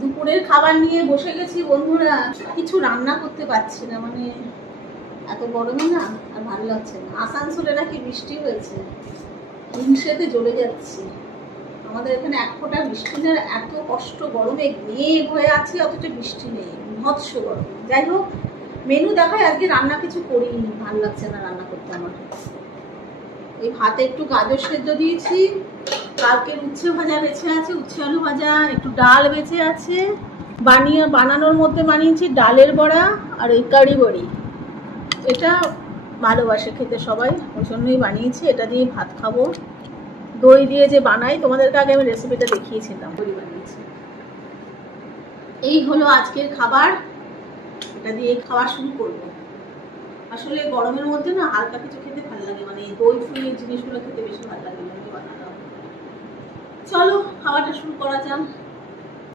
দুপুরের খাবার নিয়ে বসে গেছি বন্ধুরা। কিছু রান্না করতে পারছি না, মানে এত গরমে না আর ভালো লাগছে না। আসানসোলে নাকি বৃষ্টি হয়েছে, হিংসেতে জ্বলে যাচ্ছি। আমাদের এখানে এক ফোঁটা বৃষ্টি নেই, এত কষ্ট গরমে মেঘ হয়ে আছে অথচ বৃষ্টি নেই, বিভৎস গরম। যাই হোক, মেনু দেখায়, আজকে রান্না কিছু করিনি, ভালো লাগছে না রান্না করতে আমার। এই ভাতে একটু গাজর সেদ্ধ দিয়েছি, কালকের উচ্ছে ভাজা বেঁচে আছে, উচ্ছে আলু ভাজা, একটু ডাল বেঁচে আছে, বানানোর মধ্যে বানিয়েছি ডালের বড়া আর ওই কারি বড়ি। এটা ভালোবাসে খেতে সবাই, ওই জন্যই বানিয়েছি। এটা দিয়ে ভাত খাবো। দই দিয়ে যে বানাই, তোমাদেরকে আগে আমি রেসিপিটা দেখিয়েছিলাম, দই বানিয়েছি। এই হলো আজকের খাবার, এটা দিয়ে খাওয়া শুরু করবো। আসলে গরমের মধ্যে না হালকা কিছু খেতে ভালো লাগে, মানে দই ফুলের জিনিসগুলো খেতে বেশি ভালো লাগে। চলো খাওয়াটা শুরু করা যাক।